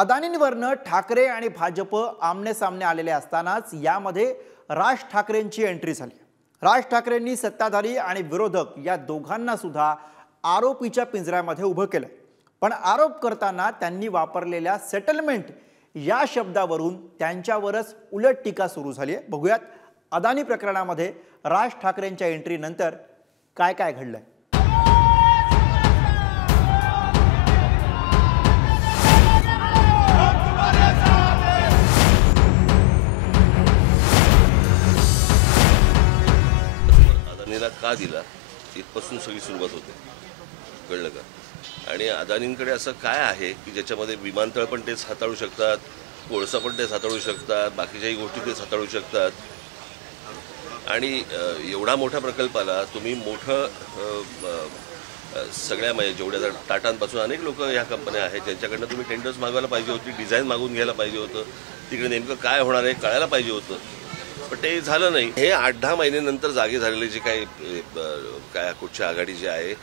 अदानींवरनं ठाकरे आणि भाजप आमने सामने आलेले असतानाच यामध्ये राज ठाकरेंची एंट्री झाली। राज ठाकरेंनी सत्ताधारी आणि विरोधक या दोघांना सुद्धा आरोपीच्या पिंजऱ्यामध्ये उभं केलं। पण आरोप करताना त्यांनी वापरलेल्या सेटलमेंट या शब्दावरून त्यांच्यावरच उलट टीका सुरू झाली आहे। बघूयात अदानी प्रकरणामध्ये राज ठाकरेंच्या एंट्री नंतर काय काय घडलंय। का दिला इथपासून सगळी सुरुवात होते, कळलं का? आणि अदानींकडे असं काय आहे की ज्याच्यामध्ये विमानतळ पण तेच हाताळू शकतात, कोळसा पण तेच हाताळू शकतात, बाकीच्याही गोष्टी तेच हाताळू शकतात। आणि एवढा मोठा प्रकल्पाला तुम्ही मोठं सगळ्या जेवढ्या टाटांपासून अनेक लोक ह्या कंपन्या आहेत ज्यांच्याकडनं तुम्ही टेंडर्स मागवायला पाहिजे होती, डिझाईन मागून घ्यायला पाहिजे होतं, तिकडे नेमकं काय होणार आहे कळायला पाहिजे होतं, पण ते झालं नाही। हे 8-10 महिन्यानंतर जागे झालेले जे काय कुठच्या आघाडी जी आहे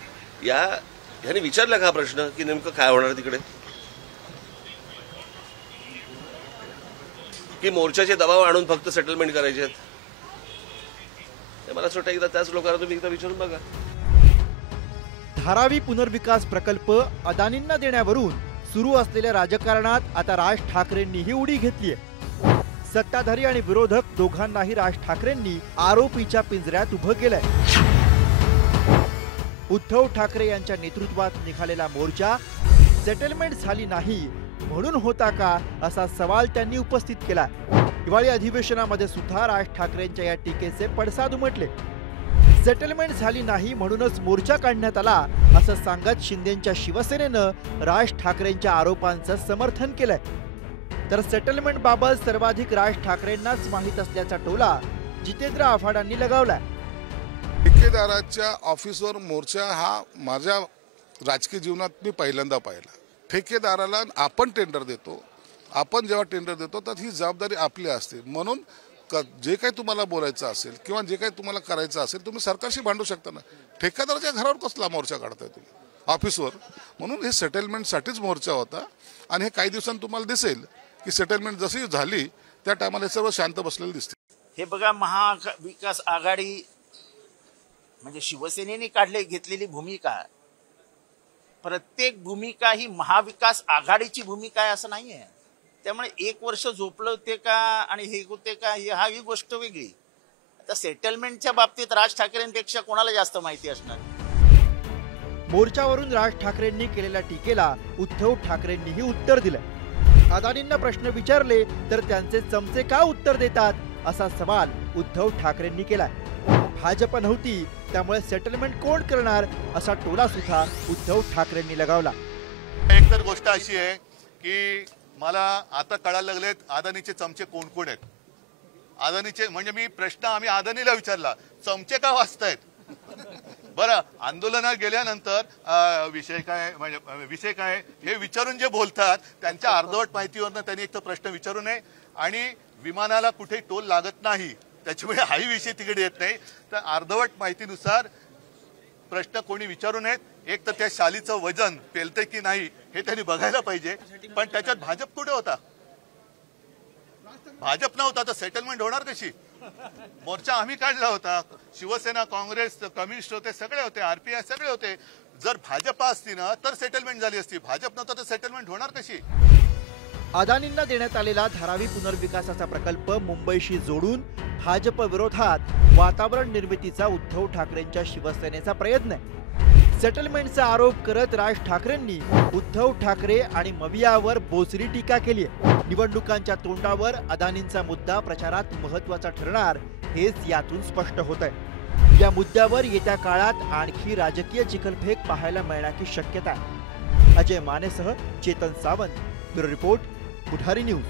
ह्याने विचारला का प्रश्न की नेमकं काय होणार तिकडे, की मोर्चाचे दबाव आणून फक्त सेटलमेंट करायचे आहेत? मला असं वाटतं एकदा त्याच लोकांना तुम्ही एकदा विचारून बघा। धारावी पुनर्विकास प्रकल्प अदानींना देण्यावरून सुरू असलेल्या राजकारणात आता राज ठाकरेंनीही उडी घेतली आहे। सत्ताधारी आणि विरोधक दोघांनाही राज ठाकरेंनी आरोपीच्या पिंजऱ्यात उभं केलंय। उद्धव ठाकरे यांच्या नेतृत्वात निघालेला मोर्चा सेटलमेंट झाली नाही म्हणून होता का असा सवाल त्यांनी उपस्थित केला। हिवाळी अधिवेशनामध्ये सुद्धा राज ठाकरेंच्या या टीकेचे पडसाद उमटले। सेटलमेंट झाली नाही म्हणूनच मोर्चा काढण्यात आला असं सांगत शिंदेच्या शिवसेनेनं राज ठाकरेंच्या आरोपांचं समर्थन केलंय। तर सेटलमेंट बाबत सर्वाधिक राज ठाकरेंनाच माहित असल्याचा टोला जितेंद्र आव्हाडांनी लगावलाय। ठेकेदाराच्या ऑफिसवर मोर्चा हा माझ्या राजकीय जीवनात मी पहिल्यांदा पाहिला। ठेकेदाराला आपण टेंडर देतो, आपण जेव्हा टेंडर देतो तर ही जबाबदारी आपली असते। म्हणून जे काही तुम्हाला बोलायचं असेल किंवा जे काही तुम्हाला करायचं असेल तुम्ही सरकारशी भांडू शकता ना। ठेकेदाराच्या घरावर कसला मोर्चा काढताय तुम्ही ऑफिसवर? म्हणून हे सेटलमेंटसाठीच मोर्चा होता आणि हे काही दिवसांनी तुम्हाला दिसेल की सेटलमेंट जशी झाली त्या टायमाला सर्व शांत बसलेले दिसते। हे बघा, महाविकास आघाडी म्हणजे शिवसेनेने घेतलेली भूमिका, प्रत्येक भूमिका ही महाविकास आघाडीची भूमिका आहे असं नाहीये। त्यामुळे 1 वर्ष झोपलं होते का आणि हे होते का ही गोष्ट वेगळी। आता सेटलमेंटच्या बाबतीत राज ठाकरेंपेक्षा कोणाला जास्त माहिती असणार? मोर्चावरून राज ठाकरेंनी केलेल्या टीकेला उद्धव ठाकरेंनीही उत्तर दिलं। अदानींना प्रश्न विचारले तर त्यांचे चमचे का उत्तर देतात असा सवाल उद्धव ठाकरेंनी केलाय। भाजप नव्हती त्यामुळे सेटलमेंट कोण करणार असा टोला सुद्धा उद्धव ठाकरेंनी लगावला। एक तर गोष्ट अशी आहे की मला आता कळायला लागलेत अदानीचे चमचे कोण कोण आहेत। अदानीचे म्हणजे मी प्रश्न आम्ही अदानीला विचारला, चमचे का वाचतायत? बरं, आंदोलनात गेल्यानंतर विषय काय हे विचारून जे बोलतात त्यांच्या अर्धवट माहितीवरनं त्यांनी एक तर प्रश्न विचारू नये आणि विमानाला कुठे टोल लागत नाही त्याच्यामुळे हाही विषय तिकडे येत नाही। तर अर्धवट माहितीनुसार प्रश्न कोणी विचारू नयेत। एक तर त्या शालीचं वजन पेलते की नाही हे त्यांनी बघायला पाहिजे, पण त्याच्यात भाजप कुठे होता? भाजप नव्हता तर सेटलमेंट होणार कशी? मोर्चा आम्ही काढला होता, शिवसेना, काँग्रेस, कम्युनिस्ट होते, सगळे होते, आरपीआय सगळे होते। जर भाजप असती ना तर सेटलमेंट झाली असती, भाजप नव्हता तर सेटलमेंट होणार कशी? अदानींना देण्यात आलेला धारावी पुनर्विकासाचा प्रकल्प मुंबईशी जोडून भाजप विरोधात वातावरण निर्मितीचा उद्धव ठाकरेंच्या शिवसेनेचा प्रयत्न आहे। सेटलमेंटचा आरोप करत राज ठाकरेंनी उद्धव ठाकरे आणि मवियावर बोचरी टीका केली आहे। निवडणुकांच्या तोंडावर अदानींचा मुद्दा प्रचारात महत्त्वाचा ठरणार हेच यातून स्पष्ट होत आहे। या मुद्द्यावर येत्या काळात आणखी राजकीय चिखलफेक पाहायला मिळण्याची शक्यता आहे। अजय मानेसह चेतन सावंत, ब्युरो रिपोर्ट, पुढारी न्यूज।